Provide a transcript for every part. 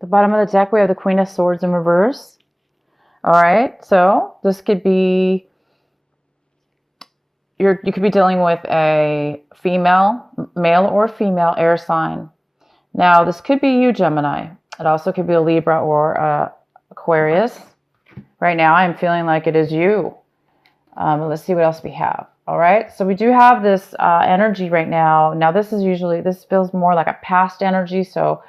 The bottom of the deck, we have the Queen of Swords in reverse. All right, so this could be, you could be dealing with a male or female air sign. Now, this could be you, Gemini. It also could be a Libra or Aquarius. Right now, I'm feeling like it is you. Let's see what else we have. All right, so we do have this energy right now. Now, this feels more like a past energy, so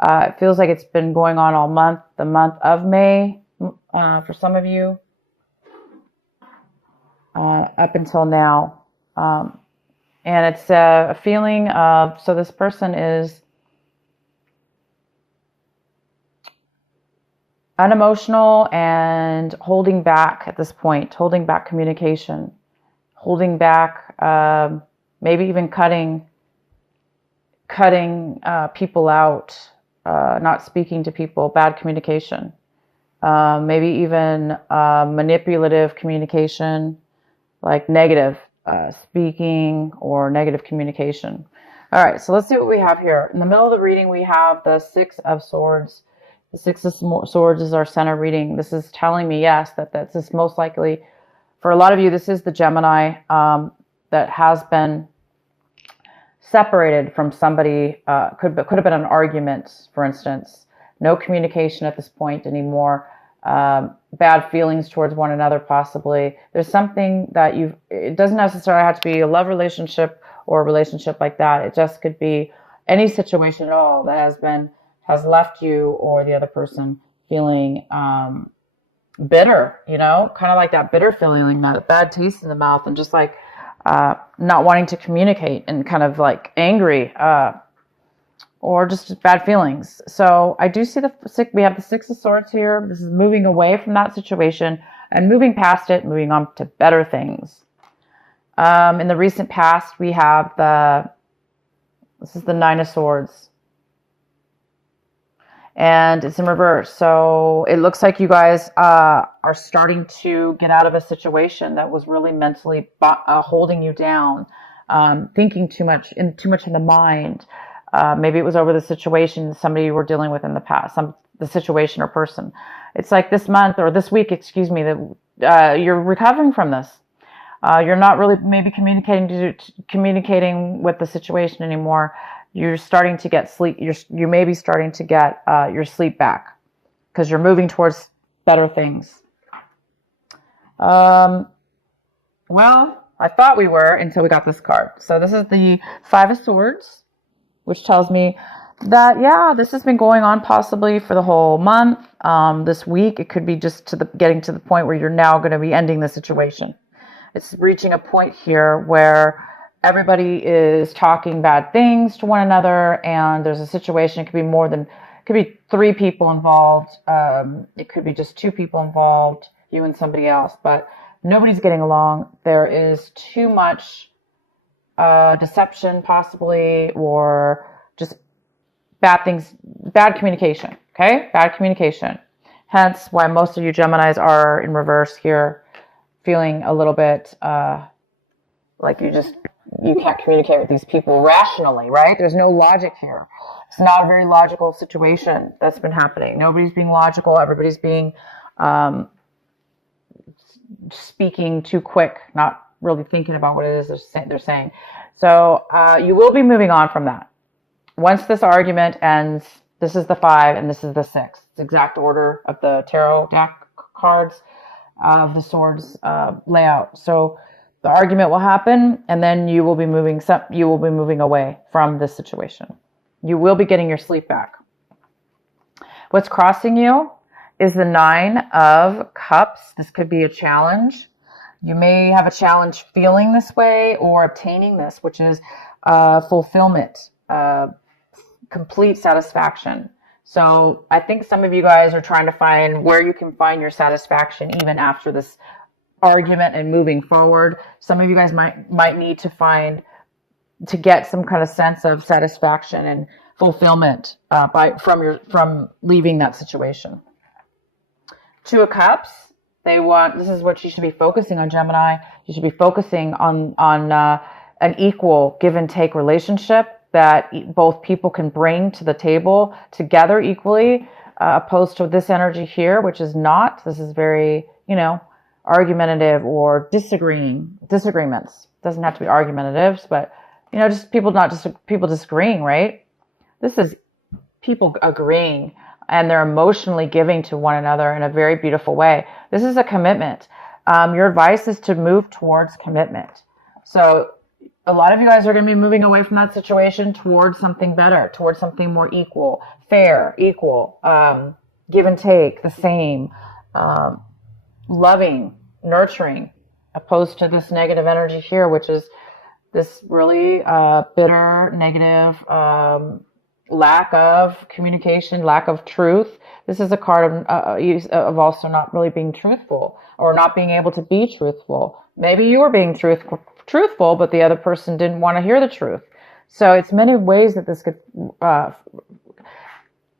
it feels like it's been going on all month, the month of May, for some of you, up until now. And it's a feeling of, so this person is unemotional and holding back at this point, holding back communication, holding back, maybe even cutting people out, not speaking to people, bad communication, maybe even manipulative communication, like negative speaking or negative communication. All right, so let's see what we have here. In the middle of the reading, we have the Six of Swords. The Six of Swords is our center reading. This is telling me, yes, that this is most likely, for a lot of you, this is the Gemini that has been separated from somebody. Could have been an argument, for instance. No communication at this point anymore. Bad feelings towards one another, possibly. There's something that it doesn't necessarily have to be a love relationship or a relationship like that. It just could be any situation at all that has left you or the other person feeling bitter, kind of like that bitter feeling, that bad taste in the mouth, and just like not wanting to communicate and kind of like angry or just bad feelings. So I do see we have the Six of Swords here. This is moving away from that situation and moving past it, moving on to better things. In the recent past, we have this is the Nine of Swords. And it's in reverse. So it looks like you guys are starting to get out of a situation that was really mentally holding you down, thinking too much in the mind. Maybe it was over the situation somebody you were dealing with in the past, the situation or person. It's like this month or this week, excuse me, that you're recovering from this. You're not really maybe communicating with the situation anymore. You're starting to get sleep. You may be starting to get your sleep back because you're moving towards better things. Well, I thought we were until we got this card. So this is the Five of Swords, which tells me that, yeah, this has been going on possibly for the whole month. This week, it could be just getting to the point where you're now going to be ending the situation. It's reaching a point here where everybody is talking bad things to one another, and there's a situation. It could be three people involved. It could be just two people involved, you and somebody else, but nobody's getting along. There is too much deception, possibly, or just bad things, bad communication. Okay, bad communication. Hence, why most of you Geminis are in reverse here, feeling a little bit like you can't communicate with these people rationally, right? There's no logic here. It's not a very logical situation that's been happening. Nobody's being logical. Everybody's being speaking too quick, not really thinking about what it is they're saying. So you will be moving on from that. Once this argument ends, this is the 5 and this is the 6. It's the exact order of the tarot deck cards of the swords layout. So the argument will happen, and then you will be moving away from this situation. You will be getting your sleep back. What's crossing you is the 9 of Cups. This could be a challenge. You may have a challenge feeling this way or obtaining this, which is fulfillment, complete satisfaction. So I think some of you guys are trying to find where you can find your satisfaction even after this argument and moving forward. Some of you guys might need to get some kind of sense of satisfaction and fulfillment from leaving that situation. 2 of Cups. This is what you should be focusing on, Gemini. You should be focusing on an equal give and take relationship. that both people can bring to the table together equally, opposed to this energy here, which is not. This is very, argumentative or disagreements. Doesn't have to be argumentatives, but just people disagreeing, right? This is people agreeing, and they're emotionally giving to one another in a very beautiful way. This is a commitment. Your advice is to move towards commitment. So a lot of you guys are going to be moving away from that situation towards something better, towards something more equal, fair, equal, give and take, the same, loving, nurturing, opposed to this negative energy here, which is this really bitter, negative, lack of communication, lack of truth. This is a card of also not really being truthful, or not being able to be truthful. Maybe you were being truthful, but the other person didn't want to hear the truth. So it's many ways that this could come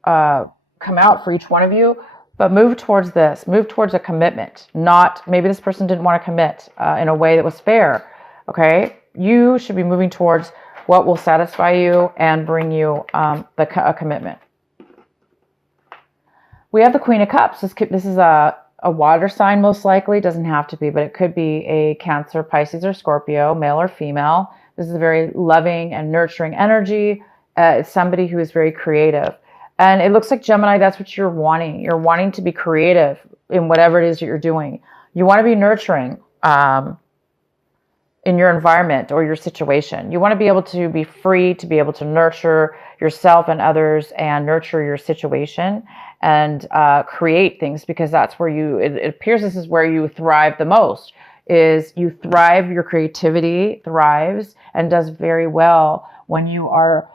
out for each one of you. But move towards this. Move towards a commitment. Not, maybe this person didn't want to commit in a way that was fair. Okay? You should be moving towards what will satisfy you and bring you a commitment. We have the Queen of Cups. This is a water sign, most likely. Doesn't have to be, but it could be a Cancer, Pisces, or Scorpio, male or female. This is a very loving and nurturing energy. It's somebody who is very creative. And it looks like, Gemini, that's what you're wanting. You're wanting to be creative in whatever it is that you're doing. You want to be nurturing in your environment or your situation. You want to be able to be free to be able to nurture yourself and others, and nurture your situation, and create things, because that's where it appears this is where you thrive the most. Is you thrive, your creativity thrives and does very well when you are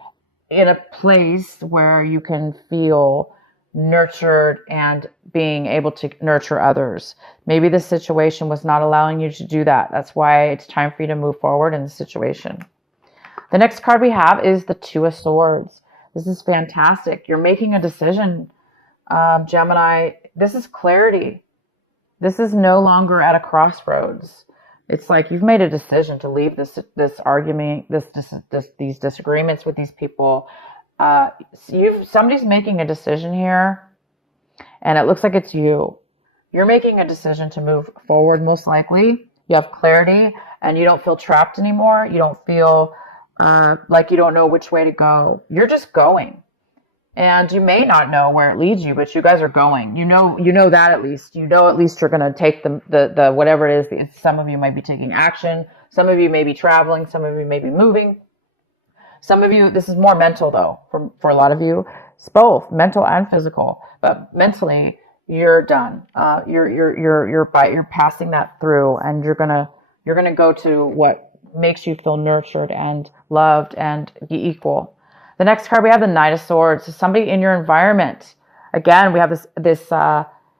in a place where you can feel nurtured and being able to nurture others. Maybe the situation was not allowing you to do that. That's why it's time for you to move forward in the situation. The next card we have is the Two of Swords. This is fantastic. You're making a decision, Gemini. This is clarity. This is no longer at a crossroads. It's like you've made a decision to leave this argument, these disagreements with these people. Somebody's making a decision here, and it looks like it's you. You're making a decision to move forward, most likely. You have clarity, and you don't feel trapped anymore. You don't feel like you don't know which way to go. You're just going. And you may not know where it leads you, but you guys are going. You know that at least. You know at least you're going to take the whatever it is. Some of you might be taking action. Some of you may be traveling. Some of you may be moving. Some of you, this is more mental though. For a lot of you, it's both mental and physical. But mentally, you're done. You're passing that through, and you're gonna go to what makes you feel nurtured and loved and equal. The next card we have, the Knight of Swords. So somebody in your environment. Again, we have this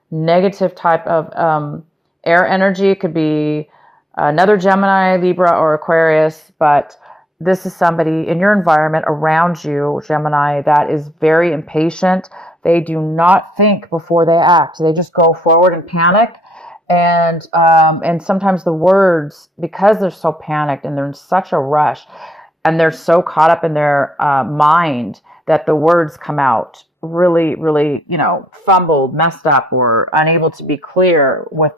negative type of air energy. It could be another Gemini, Libra, or Aquarius, but this is somebody in your environment around you, Gemini, that is very impatient. They do not think before they act. They just go forward and panic. And sometimes the words, because they're so panicked and they're in such a rush, and they're so caught up in their mind, that the words come out really, really, fumbled, messed up, or unable to be clear with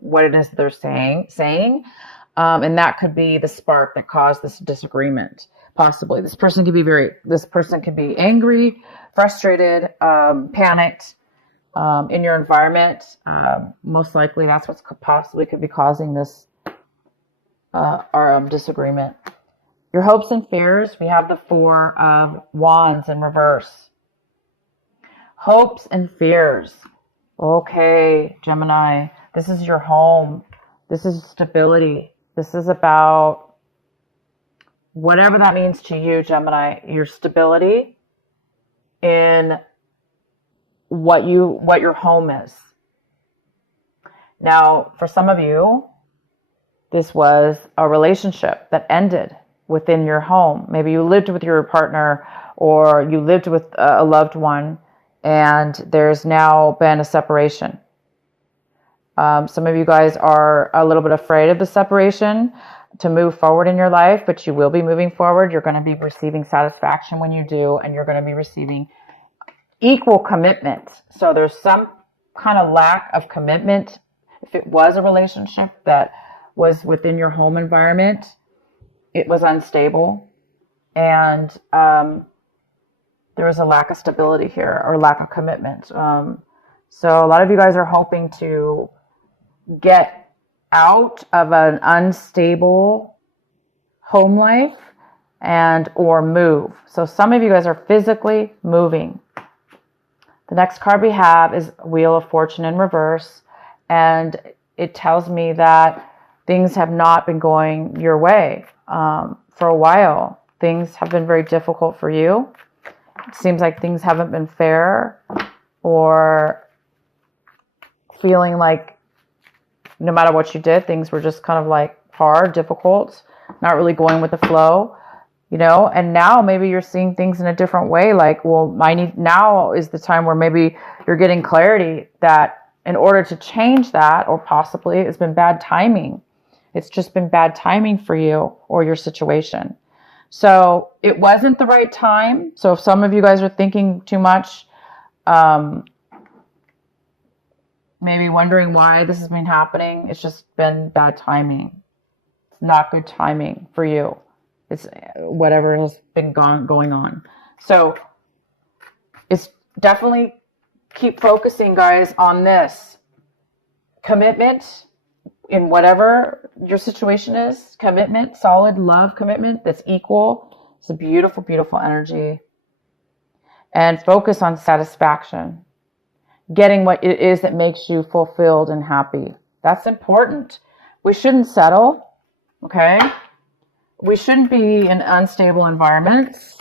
what it is they're saying. And that could be the spark that caused this disagreement. Possibly, this person could be angry, frustrated, panicked in your environment. Most likely, that's what's possibly could be causing this disagreement. Your hopes and fears, we have the Four of Wands in reverse. Hopes and fears. Okay, Gemini, this is your home. This is stability. This is about whatever that means to you, Gemini, your stability in what your home is. Now, for some of you, this was a relationship that ended within your home. Maybe you lived with your partner, or you lived with a loved one, and there's now been a separation. Some of you guys are a little bit afraid of the separation. to move forward in your life, but you will be moving forward. You're going to be receiving satisfaction when you do, and you're going to be receiving equal commitment. So there's some kind of lack of commitment. If it was a relationship that was within your home environment, it was unstable, and there was a lack of stability here, or lack of commitment. So a lot of you guys are hoping to get out of an unstable home life and or move. So some of you guys are physically moving. The next card we have is Wheel of Fortune in reverse, and it tells me that things have not been going your way for a while. Things have been very difficult for you. It seems like things haven't been fair, or feeling like no matter what you did, things were just kind of like hard, difficult, not really going with the flow, you know. And now maybe you're seeing things in a different way. Like, well, now is the time where maybe you're getting clarity that in order to change that, or possibly it's been bad timing. It's just been bad timing for you or your situation. So it wasn't the right time. So if some of you guys are thinking too much, maybe wondering why this has been happening, it's just been bad timing. It's not good timing for you. It's whatever has been going on. So it's definitely keep focusing, guys, on this commitment in whatever your situation is. Commitment, solid love commitment that's equal. It's a beautiful, beautiful energy. And focus on satisfaction. Getting what it is that makes you fulfilled and happy. That's important. We shouldn't settle, okay? We shouldn't be in unstable environments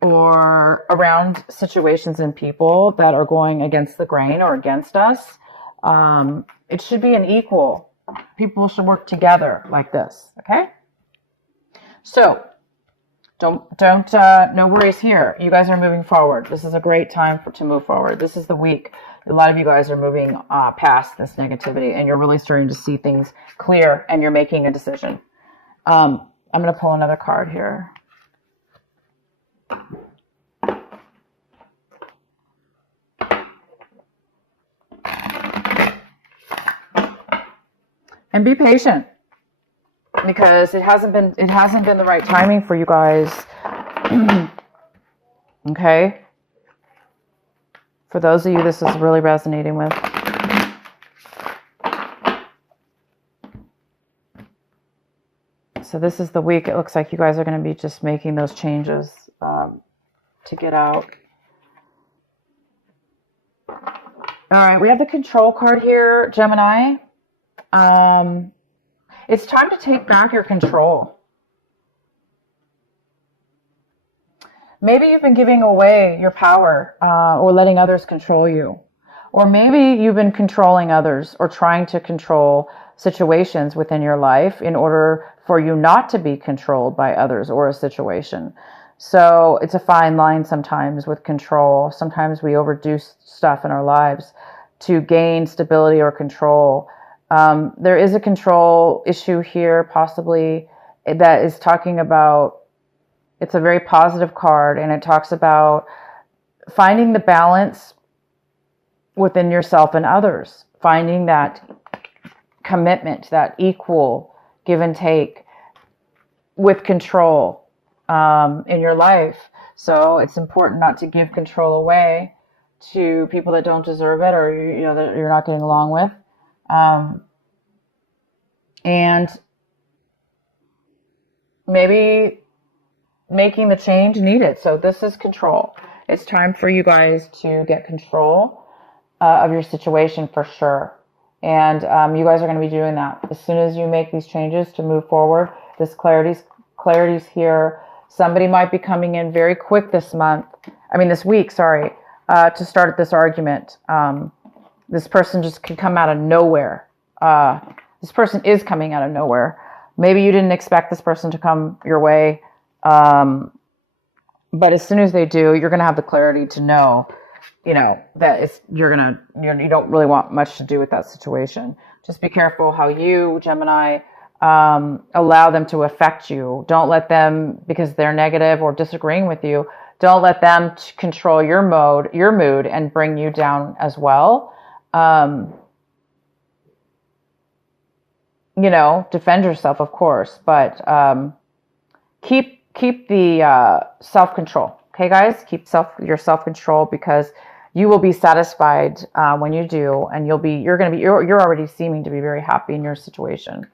or around situations and people that are going against the grain or against us. It should be an equal. People should work together like this, okay? So, no worries here. You guys are moving forward. This is a great time to move forward. This is the week. A lot of you guys are moving past this negativity, and you're really starting to see things clear, and you're making a decision. I'm going to pull another card here. And be patient, because it hasn't been the right timing for you guys. Okay? For those of you this is really resonating with. So this is the week it looks like you guys are going to be just making those changes to get out. All right, we have the Control card here, Gemini. It's time to take back your control. Maybe you've been giving away your power or letting others control you. Or maybe you've been controlling others or trying to control situations within your life in order for you not to be controlled by others or a situation. So it's a fine line sometimes with control. Sometimes we overdo stuff in our lives to gain stability or control. There is a control issue here, possibly, that is talking about, it's a very positive card, and it talks about finding the balance within yourself and others, finding that commitment, that equal give and take with control in your life. So it's important not to give control away to people that don't deserve it, or that you're not getting along with. And maybe making the change needed. So this is control. It's time for you guys to get control of your situation for sure. And you guys are going to be doing that. As soon as you make these changes to move forward, this clarity's here. Somebody might be coming in very quick this week, to start this argument. This person just could come out of nowhere. This person is coming out of nowhere. Maybe you didn't expect this person to come your way. But as soon as they do, you're going to have the clarity to know, that you don't really want much to do with that situation. Just be careful how you, Gemini, allow them to affect you. Don't let them, because they're negative or disagreeing with you, don't let them control your mood, and bring you down as well. Defend yourself, of course, but keep the self-control. Okay, guys, keep your self-control, because you will be satisfied when you do, and you're already seeming to be very happy in your situation.